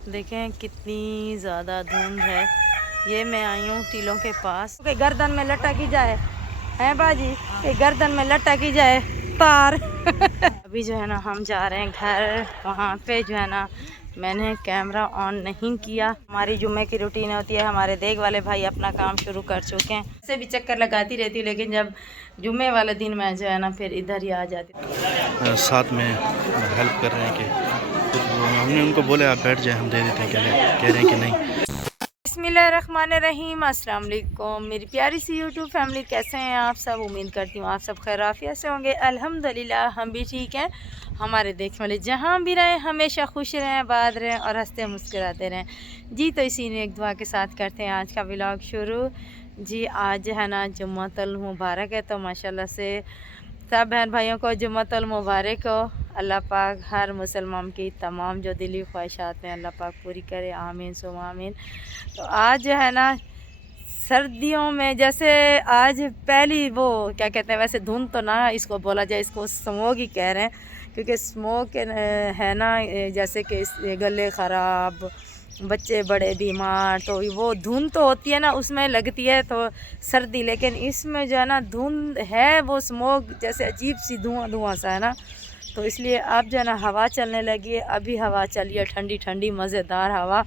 देखें कितनी ज़्यादा धुंध है। ये मैं आई हूँ टीलों के पास। गर्दन में लटकी जाए है बाजी, ये गर्दन में लटकी जाए तार। अभी जो है ना हम जा रहे हैं घर। वहाँ पे जो है ना मैंने कैमरा ऑन नहीं किया। हमारी जुम्मे की रूटीन होती है, हमारे देख वाले भाई अपना काम शुरू कर चुके हैं। ऐसे भी चक्कर लगाती रहती हूँ, लेकिन जब जुम्मे वाले दिन मैं जो है ना फिर इधर ही आ जाती हूँ। साथ में हेल्प कर रहे हैं कि हमने उनको बोले आप बैठ जाए, हम दे देते हैं, कह रहे हैं कि नहीं। बिस्मिल्लाहिर्रहमानिर्रहीम, अस्सलाम वालेकुम मेरी प्यारी सी यूट्यूब फैमिली, कैसे हैं आप सब। उम्मीद करती हूँ आप सब खैर आफियत से होंगे। अल्हम्दुलिल्लाह हम भी ठीक हैं। हमारे देखने वाले जहाँ भी रहें हमेशा खुश रहें, आबाद रहें और हंसते मुस्कुराते रहें जी। तो इसी ने एक दुआ के साथ करते हैं आज का व्लॉग शुरू जी। आज है ना जुम्मतुल मुबारक है, तो माशाल्लाह से सब बहन भाइयों को जुम्मतुल मुबारक हो। अल्लाह पाक हर मुसलमान की तमाम जो दिली ख्वाहिशात हैं अल्लाह पाक पूरी करे, आमीन सुम आमीन। तो आज जो है ना सर्दियों में जैसे आज पहली वो क्या कहते हैं, वैसे धुंध तो ना इसको बोला जाए, इसको स्मोक ही कह रहे हैं, क्योंकि स्मोक है ना जैसे कि गले ख़राब, बच्चे बड़े बीमार, तो वो धुंध तो होती है ना उसमें लगती है तो सर्दी, लेकिन इसमें जो है ना धुंध है वो स्मोक जैसे अजीब सी धुआं धुआं सा है ना। तो इसलिए अब जो है ना हवा चलने लगी है, अभी हवा चली है ठंडी ठंडी मज़ेदार हवा।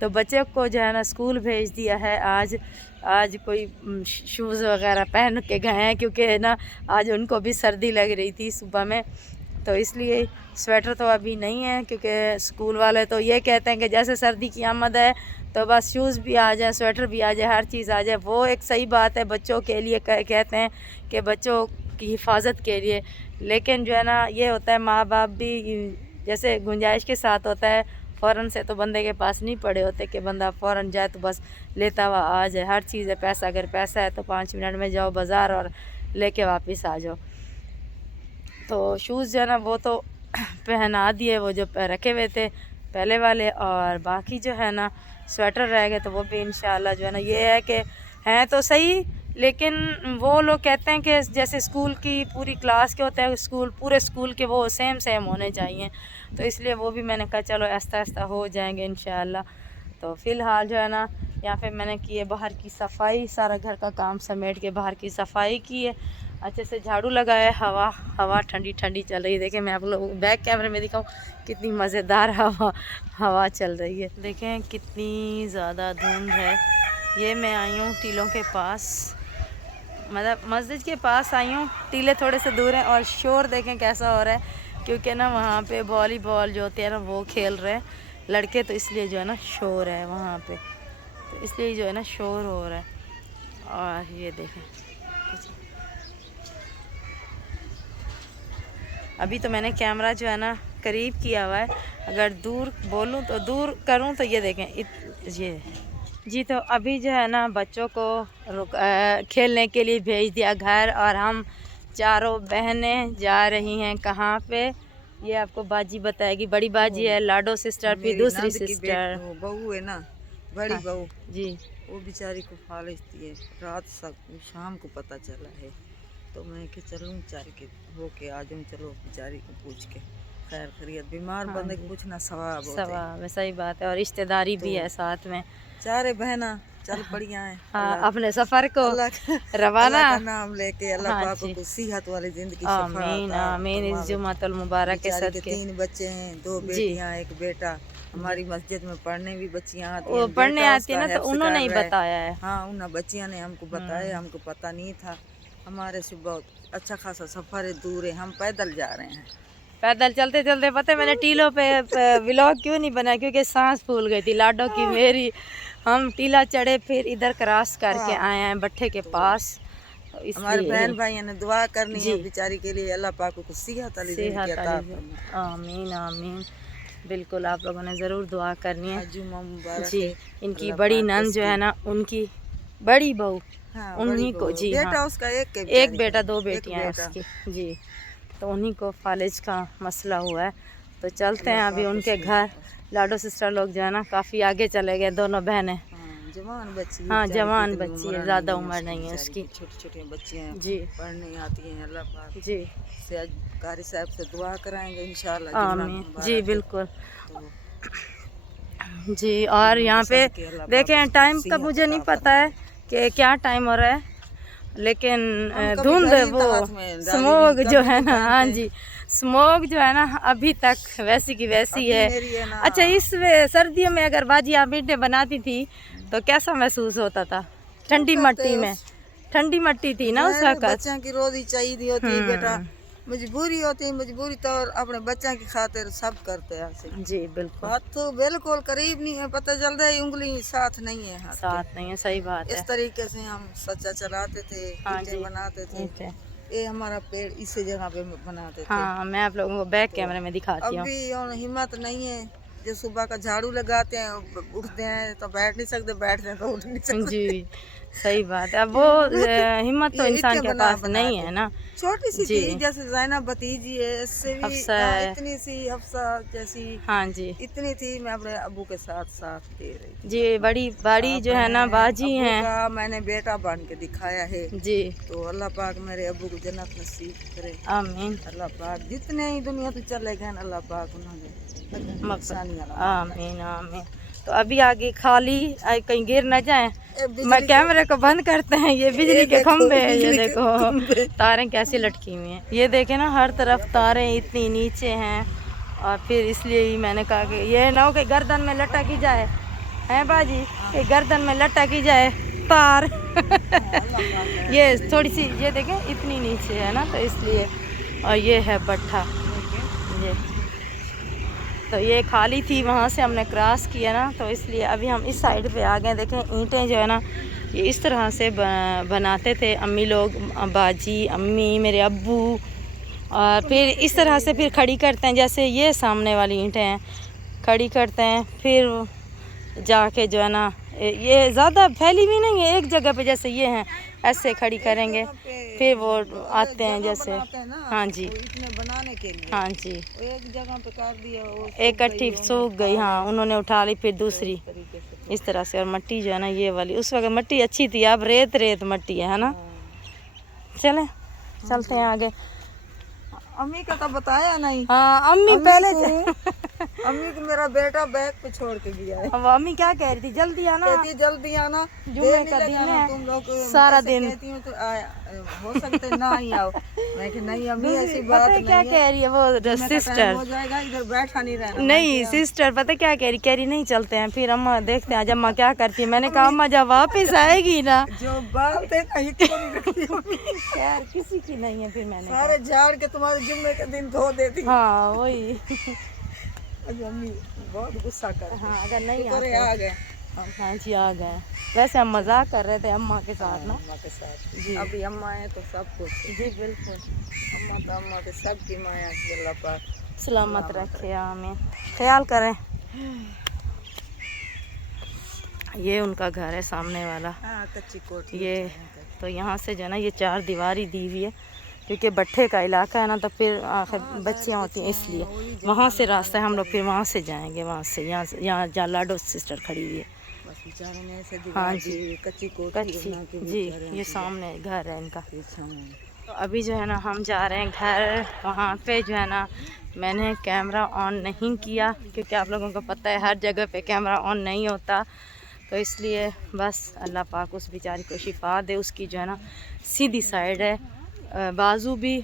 तो बच्चे को जो है ना स्कूल भेज दिया है। आज कोई शूज़ वगैरह पहन के गए हैं, क्योंकि ना आज उनको भी सर्दी लग रही थी सुबह में, तो इसलिए स्वेटर तो अभी नहीं है, क्योंकि स्कूल वाले तो ये कहते हैं कि जैसे सर्दी की आमद है तो बस शूज़ भी आ जाए, स्वेटर भी आ जाए, हर चीज़ आ जाए। वो एक सही बात है बच्चों के लिए, कहते हैं कि बच्चों की हिफाजत के लिए, लेकिन जो है ना ये होता है माँ बाप भी जैसे गुंजाइश के साथ होता है। फ़ौरन से तो बंदे के पास नहीं पड़े होते कि बंदा फ़ौरन जाए तो बस लेता हुआ आ जाए। हर चीज़ है पैसा, अगर पैसा है तो 5 मिनट में जाओ बाज़ार और लेके वापस आ जाओ। तो शूज़ जो है ना वो तो पहना दिए, वो जो रखे हुए थे पहले वाले, और बाकी जो है ना स्वेटर रह गए, तो वो भी इंशाल्लाह जो है ना ये है कि हैं तो सही, लेकिन वो लोग कहते हैं कि जैसे स्कूल की पूरी क्लास के होते हैं, पूरे स्कूल के वो सेम होने चाहिए, तो इसलिए वो भी मैंने कहा चलो आहिस्ता आहिस्ता हो जाएंगे इंशाल्लाह। तो फ़िलहाल जो है ना यहाँ पे मैंने की है बाहर की सफाई, सारा घर का काम समेट के बाहर की सफाई की है, अच्छे से झाड़ू लगाया। हवा ठंडी ठंडी चल रही है। देखें मैं आप लोग बैक कैमरे में दिखाऊं कितनी मज़ेदार हवा चल रही है। देखें कितनी ज़्यादा धुंध है। ये मैं आई हूँ टीलों के पास, मतलब मस्जिद के पास आई हूँ। टीले थोड़े से दूर हैं और शोर देखें कैसा हो रहा है, क्योंकि ना वहाँ पे वॉलीबॉल जो होती है ना वो खेल रहे हैं लड़के, तो इसलिए जो है ना शोर है वहाँ पे, तो इसलिए जो है ना शोर हो रहा है। और ये देखें अभी तो मैंने कैमरा जो है ना करीब किया हुआ है, अगर दूर बोलूँ तो दूर करूँ तो ये देखें ये जी। तो अभी जो है ना बच्चों को खेलने के लिए भेज दिया घर, और हम चारों बहनें जा रही हैं कहाँ पे, ये आपको बाजी बताएगी। बड़ी बाजी है, लाडो सिस्टर, फिर दूसरी सिस्टर बहू है ना, बड़ी हाँ बहू जी। वो बेचारी को फालिशती है, रात शाम को पता चला है, तो मैं कि चलूँ चार के होके आ जाऊँ, चलो बेचारी को पूछ के खैर खैरियत। बीमार हाँ बंदे को पूछना सवाब होता है। सवाब है, सही बात है, और रिश्तेदारी भी है साथ में। चारे बहना चल पड़िया है। हाँ अपने सफ़र को रवाना, अल्लाह का नाम लेके अल्लाह हाँ पाक जी, को सेहत वाली जिंदगी आमीन आमीन। इस जुमातुल मुबारक के बेचारी के सदके 3 बच्चे हैं, 2 बेटियां एक बेटा। हमारी मस्जिद में पढ़ने भी बच्चियां आती वो हैं, पढ़ने बेटा आती है उसका ना, तो हिफ्ज उन्होंने कर ही रहा है। बताया है। हाँ उन बच्चियां ने हमको बताया, हमको पता नहीं था। हमारे से बहुत अच्छा खासा सफ़र है, दूर है, हम पैदल जा रहे हैं। पैदल चलते चलते पता है मैंने टीलों पे व्लॉग क्यों नहीं बनाया, क्योंकि सांस फूल गई थी लाडो की मेरी। हम टीला चढ़े फिर इधर क्रॉस करके आए हैं भट्ठे के पास, तो हमारे इसलिए बहन भाइयों ने दुआ करनी जी है बेचारी के लिए, अल्लाह पाक को सेहत वाली जिंदगी सेहत अता वाली फरमाए। आमीन आमीन। बिल्कुल आप लोगों ने ज़रूर दुआ करनी है आज जुम्मा मुबारक जी। है, इनकी अल्लाह बड़ी पाक नंद जो उसकी है ना, उनकी बड़ी बहू, हाँ बड़ी उन्हीं को बहू जी हाँ, बेटा उसका एक है एक बेचारी बेटा का, 2 एक बेटियां हैं बेटा। उसकी जी। तो उन्हीं को फालिज का मसला हुआ है, तो चलते अल्लाह हैं अभी पाक उनके उसको घर। लाडो सिस्टर लोग जो है ना काफ़ी आगे चले गए, दोनों बहनें। हाँ जवान बच्ची है हाँ बेचारी की, जवान इतनी बच्ची है, उम्र ज़्यादा नहीं है उम्र उसकी नहीं है बेचारी उसकी की, छोटी छोटी बच्चियाँ हैं, जी पढ़ने आती हैं। अल्लाह पाक जी से आज कारी साहब से दुआ कराएंगे इंशाल्लाह जुम्मा आमीन जी मुबारक है। बिल्कुल। तो जी। और यहाँ पे सबके अल्लाह पाक देखें टाइम का सेहत मुझे नहीं अता पता है कि क्या टाइम हो रहा है, लेकिन हम कभी धुंध घड़ी वो हाथ में डाली स्मोक नहीं, जो कभी है नहीं ना, हाँ पहनते। जी, स्मोक जो है ना अभी तक वैसी की वैसी अभी है। मेरी है ना, अच्छा, इस सर्दियों में अगर बाजी आप ईंटें बनाती थी तो कैसा महसूस होता था? ठंडी करते मट्टी में, उस ठंडी मट्टी थी ना उस वक्त। बच्चों की रोजी चाहिए होती है बेटा, मजबूरी होती है, मजबूरी तो और अपने बच्चों की खातिर सब करते हैं ऐसे। जी बिल्कुल, हाथ तो बिल्कुल करीब नहीं है, पता चल रहा है उंगली साथ नहीं है हाथ के। साथ नहीं है, सही बात है। इस तरीके से हम सच्चा चलाते थे, हाँ ईंटें जी, बनाते थे। ईंटें। ये हमारा पेड़ इसी जगह पे बनाते थे। हाँ, मैं आप लोगों को बैक तो कैमरे में दिखाती हूँ। अभी और हिम्मत नहीं है, जो सुबह का झाड़ू लगाते हैं उठते हैं तो बैठ नहीं सकते, बैठते हैं तो उठ नहीं सकते। जी, सही बात है। अब वो हिम्मत तो ये इंसान ईंटें के बना पास बना नहीं के है ना। छोटी सी जी, थी, जैसे ज़ैनब भतीजी है, इससे भी हफ्सा हाँ, है। इतनी सी हफ्सा जैसी हाँ जी, इतनी थी। मैं अपने अब्बू के साथ साथ दे रही थी। जी बड़ी बड़ी जो है ना अपने बाजी अब्बू हैं। का मैंने बेटा बन के दिखाया है। जी, तो अल्लाह पाक मेरे अब्बू को जन्नत नसीब करे। आमीन, अल्लाह पाक जितने ही दुनिया तो चले गए ना, अल्लाह पाक उन्होंने मगफिरत, आमीन आमीन। तो अभी आगे खाली कहीं गिर न जाए। मैं कैमरे को बंद करते हैं। ये बिजली के खंभे हैं, ये देखो तारें कैसी लटकी हुई हैं। ये देखे ना, हर तरफ तारें इतनी नीचे हैं। और फिर इसलिए ही मैंने कहा कि ये ना हो कि गर्दन में लटक ही जाए, हैं बाजी, कि गर्दन में लटक ही जाए तार। ये थोड़ी सी ये देखें इतनी नीचे है ना, तो इसलिए। और ये है भट्ठा, ये तो ये खाली थी, वहाँ से हमने क्रॉस किया ना, तो इसलिए अभी हम इस साइड पे आ गए। देखें ईंटें जो है ना, ये इस तरह से बनाते थे अम्मी लोग, बाजी, अम्मी, मेरे अब्बू। और फिर इस तरह से फिर खड़ी करते हैं, जैसे ये सामने वाली ईंटें हैं, खड़ी करते हैं। फिर जाके जो है ना, ये ज़्यादा फैली भी नहीं है, एक जगह पे जैसे ये हैं ऐसे खड़ी करेंगे। फिर वो आते हैं जैसे, हाँ जी, इतने बनाने के लिए हाँ जी, एक जगह पे कर दिया, वो एक कट्ठी सूख गई, हाँ उन्होंने उठा ली, फिर दूसरी तरीके से। इस तरह से। और मिट्टी जो है ना ये वाली, उस वक्त मिट्टी अच्छी थी, अब रेत रेत मिट्टी है ना। चलें चलते हैं आगे। अम्मी का तो बताया नहीं। हाँ अम्मी पहले अम्मी को मेरा बेटा बैग पे छोड़ के गया है। अब अम्मी क्या कह रही थी, जल्दी आना, कहती जल्दी आना, जुम्मे देर नहीं का दिन लगाना, है, तुम लोग सारा ऐसे दिन। कहती हूँ तो हो सकता है ना ही आओ। मैं कि नहीं अम्मी ऐसी पता बात है नहीं क्या है, कह रही है वो जुम्मे का टाइम सिस्टर? हो जाएगा, इधर बैठा नहीं रहना। नहीं सिस्टर पता क्या कह रही नहीं चलते हैं। फिर अम्मा देखते हैं आज अम्मा क्या करती है। मैंने कहा अम्मा जब वापस आएगी ना, जो बात है कहीं को नहीं रखती अम्मी। खैर किसी की नहीं है। फिर मैंने सारे झाड़ के तुम्हारे जुम्मे के दिन धो देती। हाँ वही। अभी अम्मी बहुत गुस्सा कर। हाँ अगर नहीं अरे आते, आ गए हाँ जी आ गए। वैसे हम मजाक कर रहे थे अम्मा के साथ ना। अम्मा के साथ जी। अभी अम्मा है तो सब कुछ। जी बिल्कुल, अम्मा तो अम्मा के सब की माया की अल्लाह पाक सलामत रखे, आमीन। ख्याल करें। ये उनका घर है सामने वाला, हाँ कच्ची कोठी। ये तो यहाँ से जो है ना ये 4 दीवारी दी हुई है, क्योंकि भट्ठे का इलाका है ना, तो फिर आखिर बच्चियाँ होती हैं इसलिए। वहाँ से रास्ता है, हम लोग फिर वहाँ से जाएंगे, वहाँ से यहाँ जहाँ लाडो सिस्टर खड़ी हुई है। बस बेचारों ने ऐसे हाँ दीवार जी, दी, कच्ची कोठी कच्ची बना के जी, बेचारे ये सामने घर है इनका। पीछा में। तो अभी जो है ना हम जा रहे हैं घर। वहाँ पे जो है ना मैंने कैमरा ऑन नहीं किया, क्योंकि आप लोगों को पता है हर जगह पे कैमरा ऑन नहीं होता, तो इसलिए बस अल्लाह पाक उस बेचारी को शिफा दे। उसकी जो है ना सीधी साइड है, बाजू भी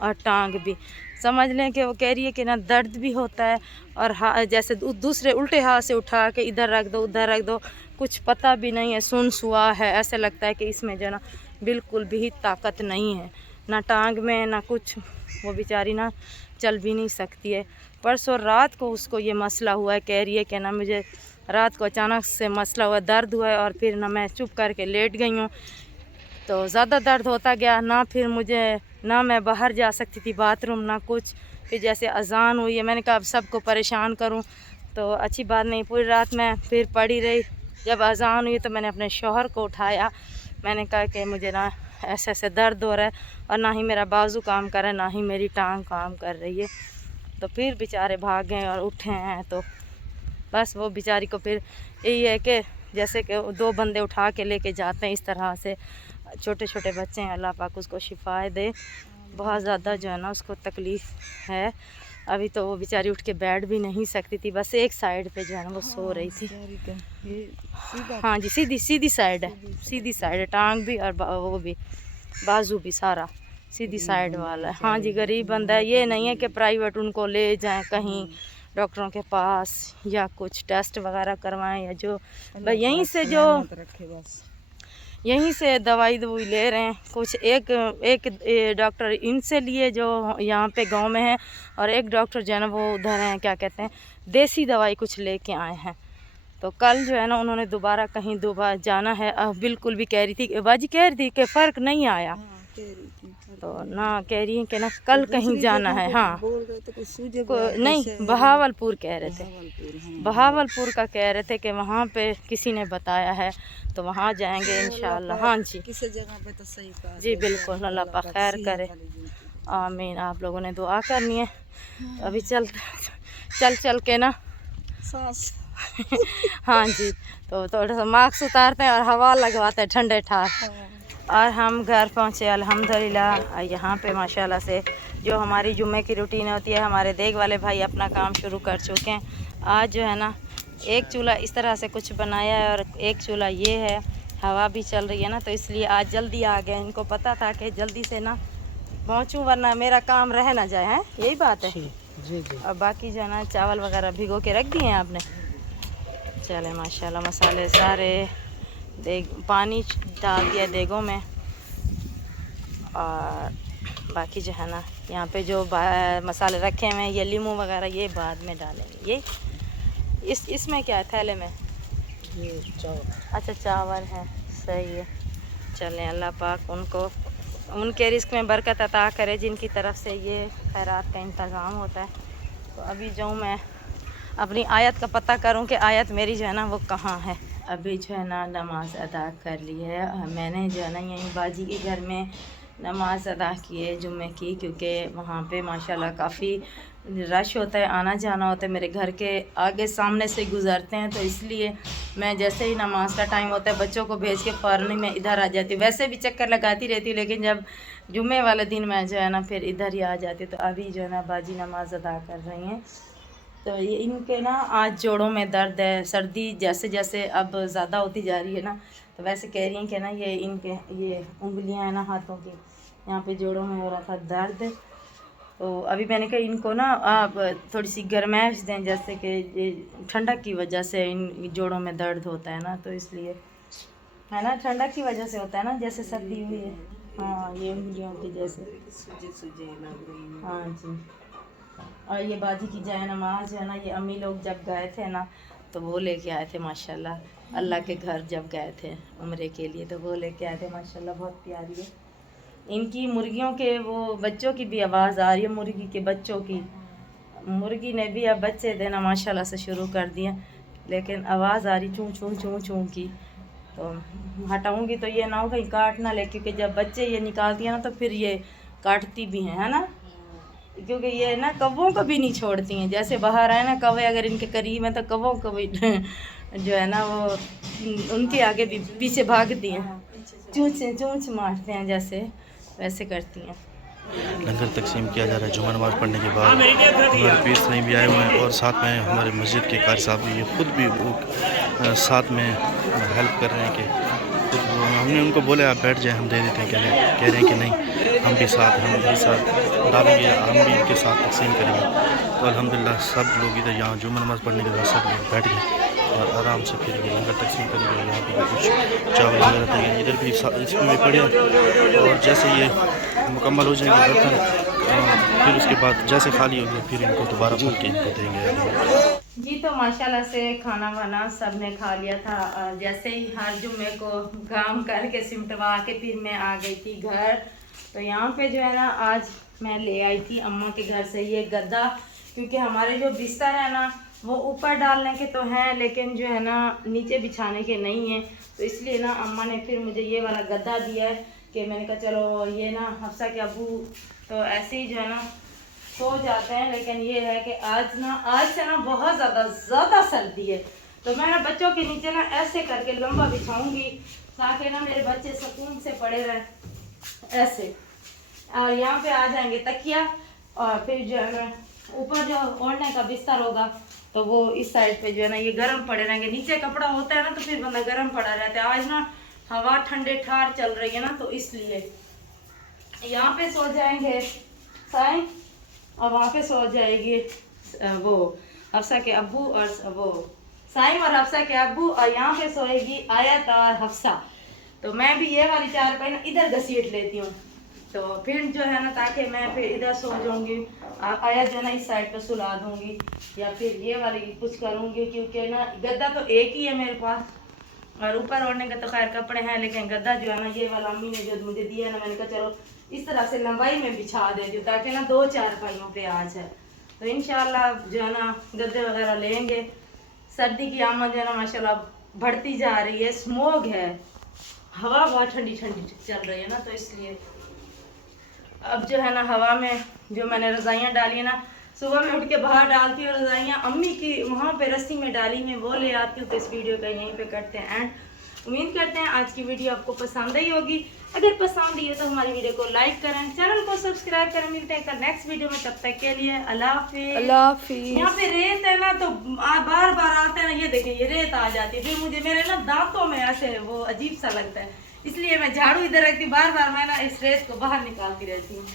और टांग भी, समझ लें कि वो कह रही है कि ना दर्द भी होता है। और जैसे दूसरे उल्टे हाथ से उठा के इधर रख दो उधर रख दो, कुछ पता भी नहीं है, सुन सुआ है, ऐसे लगता है कि इसमें जो है ना बिल्कुल भी ताकत नहीं है, ना टांग में ना कुछ। वो बेचारी ना चल भी नहीं सकती है। परसों रात को उसको ये मसला हुआ है, कह रही है कि ना मुझे रात को अचानक से मसला हुआ, दर्द हुआ है, और फिर ना मैं चुप करके लेट गई हूँ, तो ज़्यादा दर्द होता गया ना। फिर मुझे ना मैं बाहर जा सकती थी बाथरूम ना कुछ। फिर जैसे अजान हुई है, मैंने कहा अब सबको परेशान करूं तो अच्छी बात नहीं। पूरी रात मैं फिर पड़ी रही। जब अजान हुई तो मैंने अपने शौहर को उठाया, मैंने कहा कि मुझे ना ऐसे ऐसे दर्द हो रहा है, और ना ही मेरा बाजू काम कर रहा है ना ही मेरी टांग काम कर रही है। तो फिर बेचारे भाग गए और उठे हैं। तो बस वो बेचारी को फिर यही है कि जैसे कि 2 बंदे उठा के लेके जाते हैं, इस तरह से। छोटे छोटे बच्चे हैं, अल्लाह पाक उसको शिफा दे। बहुत ज़्यादा जो है ना उसको तकलीफ़ है, अभी तो वो बेचारी उठ के बैठ भी नहीं सकती थी, बस एक साइड पे जो है ना वो सो रही थी। हाँ जी, सीधी सीधी साइड है, सीधी साइड है, टांग भी और वो भी बाजू भी सारा सीधी साइड वाला है। हाँ जी, गरीब बंदा है, ये नहीं है कि प्राइवेट उनको ले जाएं कहीं डॉक्टरों के पास या कुछ टेस्ट वगैरह करवाएं या जो भाई यहीं से जो यहीं से दवाई ले रहे हैं। कुछ एक डॉक्टर इनसे लिए जो यहाँ पे गांव में है, और एक डॉक्टर जो है ना वो उधर हैं, क्या कहते हैं, देसी दवाई कुछ लेके आए हैं। तो कल जो है ना उन्होंने दोबारा कहीं जाना है। बिल्कुल भी कह रही थी, बाजी कह रही थी कि फ़र्क नहीं आया, तो ना कह रही है कि ना कल कहीं जाना है। हाँ, नहीं, बहावलपुर कह रहे थे, बहावलपुर का कह रहे थे कि वहाँ पे किसी ने बताया है, तो वहाँ जाएंगे इंशाल्लाह। हाँ जी, किसी जगह पे तो सही कहा जी बिल्कुल, अल्लाह पाक खैर करे, आमीन। आप लोगों ने दुआ करनी है। तो अभी चल के ना सांस हाँ जी, तो थोड़ा सा मास्क उतारते हैं और हवा लगवाते हैं ठंडे ठार। और हम घर पहुँचे अल्हम्दुलिल्लाह। यहाँ पे माशाल्लाह से जो हमारी जुम्मे की रूटीन होती है, हमारे देग वाले भाई अपना काम शुरू कर चुके हैं। आज जो है ना एक चूल्हा इस तरह से कुछ बनाया है और एक चूल्हा ये है, हवा भी चल रही है ना, तो इसलिए आज जल्दी आ गए। इनको पता था कि जल्दी से ना पहुँचूँ वरना मेरा काम रह ना जाए, हैं, यही बात है। जी जी। और बाकी जो है ना चावल वगैरह भिगो के रख दिए हैं आपने। चले माशाल्लाह, मसाले सारे पानी डाल दिया देगों में। और बाकी जो है ना यहाँ पे जो मसाले रखे हुए हैं, ये लीमू वगैरह ये बाद में डालेंगे। ये इसमें क्या है, थैले में ये चावल, अच्छा चावल है, सही है। चलें, अल्लाह पाक उनके रिस्क में बरकत अता करे जिनकी तरफ से ये खैरात का इंतज़ाम होता है। तो अभी जो मैं अपनी आयत का पता करूं कि आयत मेरी जो है ना वो कहाँ है। अभी जो है ना नमाज अदा कर ली है मैंने, जो है ना यहीं बाजी के घर में नमाज अदा की है जुम्मे की, क्योंकि वहाँ पे माशाल्लाह काफ़ी रश होता है, आना जाना होता है, मेरे घर के आगे सामने से गुज़रते हैं, तो इसलिए मैं जैसे ही नमाज का टाइम होता है बच्चों को भेज के फ़ौरन मैं इधर आ जाती हूँ। वैसे भी चक्कर लगाती रहती हूँ, लेकिन जब जुम्मे वाले दिन मैं जो है ना फिर इधर ही आ जाती हूँ। तो अभी जो है ना बाजी नमाज अदा कर रही हैं। तो ये इनके ना आज जोड़ों में दर्द है, सर्दी जैसे जैसे अब ज़्यादा होती जा रही है ना, तो वैसे कह रही हैं कि ना ये इनके ये उंगलियां हैं ना हाथों की, यहाँ पे जोड़ों में हो रहा था दर्द। तो अभी मैंने कहा इनको ना आप थोड़ी सी गर्माइश दें, जैसे कि ये ठंडक की वजह से इन जोड़ों में दर्द होता है ना, तो इसलिए है ना, ठंडक की वजह से होता है ना, जैसे सर्दी हुई है। हाँ, ये उंगलियों की जैसे सूजे लग रही हैं। हाँ जी। और ये बाजी की जाए नमाज है ना, ये अम्मी लोग जब गए थे ना तो वो लेके आए थे माशाल्लाह, अल्लाह के घर जब गए थे उम्रे के लिए तो वो लेके आए थे माशाल्लाह, बहुत प्यारी है। इनकी मुर्गियों के वो बच्चों की भी आवाज़ आ रही है, मुर्गी के बच्चों की। मुर्गी ने भी अब बच्चे देना माशाल्लाह से शुरू कर दिए, लेकिन आवाज़ आ रही चूँ चूँ चूँ चूँ की। तो हटाऊँगी तो ये ना हो कहीं काट ना ले, क्योंकि जब बच्चे ये निकालती हैं ना तो फिर ये काटती भी हैं, है ना, क्योंकि ये ना कौवों को भी नहीं छोड़ती हैं। जैसे बाहर आए ना कौवे अगर इनके करीब हैं तो कौवों को भी जो है ना वो उनके आगे भी पीछे भागती हैं, चूँच मारते हैं, जैसे वैसे करती हैं। लंगर तकसीम किया जा रहा है जुम्मा नमाज़ पढ़ने के बाद। हमारे पीर साईं भी आए हुए हैं और साथ में हमारे मस्जिद के कारी साहब भी, ये खुद भी वो साथ में हेल्प कर रहे हैं कि कुछ हमने उनको बोले आप बैठ जाए, हम दे देते हैं, कह रहे हैं कि नहीं हम भी साथ डालेंगे, हम भी इनके साथ तकसीम करेंगे। तो अल्हम्दुलिल्लाह सब लोग इधर यहाँ जुम्मा नमाज़ पढ़ने के बाद सब लोग बैठ गए और आराम से फिर ये लंगर तकसीम करेंगे। यहाँ पर कुछ चावल वगैरह देंगे, इधर भी इसमें भी पड़े, और जैसे ये मुकम्मल हो जाएंगे बर्तन फिर उसके बाद जैसे खाली होगी फिर इनको दोबारा भर के इनको देंगे। जी तो माशाल्लाह से खाना वाना सब ने खा लिया था। जैसे ही हर जुम्मे को काम करके सिमटवा के फिर मैं आ गई थी घर। तो यहाँ पे जो है ना आज मैं ले आई थी अम्मा के घर से ये गद्दा, क्योंकि हमारे जो बिस्तर है ना वो ऊपर डालने के तो हैं, लेकिन जो है ना नीचे बिछाने के नहीं है। तो इसलिए ना अम्मा ने फिर मुझे ये वाला गद्दा दिया है कि मैंने कहा चलो ये ना हफ्सा के अबू तो ऐसे ही जो है ना सो जाते हैं, लेकिन ये है कि आज से ना बहुत ज़्यादा सर्दी है। तो मैं ना बच्चों के नीचे ना ऐसे करके लंबा बिछाऊंगी ताकि ना मेरे बच्चे सुकून से पड़े रहें ऐसे। और यहाँ पे आ जाएंगे तकिया और फिर जो है ना ऊपर जो ओढ़ने का बिस्तर होगा तो वो इस साइड पे जो है ना ये गर्म पड़े रहेंगे। नीचे कपड़ा होता है ना तो फिर बंदा गर्म पड़ा रहता है। आज ना हवा ठंडे ठार चल रही है ना तो इसलिए यहाँ पे सो जाएंगे साईं और वहाँ पे सो जाएगी वो हफ्सा के अब्बू और वो साईं और हफ्सा के अब्बू, और यहाँ पे सोएगी आयत और हफ्सा। तो मैं भी ये वाली चारपाई ना इधर घसीट लेती हूँ तो फिर जो है ना ताकि मैं फिर इधर सो जाऊंगी, आया जो है ना इस साइड पे सुला दूंगी या फिर ये वाली कुछ करूंगी, क्योंकि ना गद्दा तो एक ही है मेरे पास और ऊपर ओढ़ने का तो खैर कपड़े हैं, लेकिन गद्दा जो है ना ये वाला अम्मी ने जो मुझे दिया ना मैंने कहा चलो इस तरह से लंबाई में बिछा देती हूँ ताकि ना 2 चारपाइयों पे आ जाए। तो इंशाल्लाह जो है ना गद्दे वगैरह लेंगे। सर्दी की आमद जो है ना माशाल्लाह बढ़ती जा रही है, स्मोग है, हवा बहुत ठंडी ठंडी चल रही है ना तो इसलिए अब जो है ना हवा में जो मैंने रज़ाइयाँ डाली है ना सुबह में उठ के बाहर डालती हूँ रज़ाइयाँ, अम्मी की वहाँ पे रस्सी में डाली मैं वो ले आती हूँ। तो इस वीडियो का यहीं पे करते हैं एंड उम्मीद करते हैं आज की वीडियो आपको पसंद आई होगी। अगर पसंद आई है तो हमारी वीडियो को लाइक करें, चैनल को सब्सक्राइब करें। मिलते हैं नेक्स्ट वीडियो में, तब तक के लिए अल्लाह हाफिज़। अल्लाह हाफिज़। यहाँ पे रेत है ना तो बार बार आता है ना, ये देखिए ये रेत आ जाती है, फिर मुझे मेरे ना दांतों में ऐसे वो अजीब सा लगता है, इसलिए मैं झाड़ू इधर रखती, बार बार मैं ना इस रेत को बाहर निकालती रहती हूँ।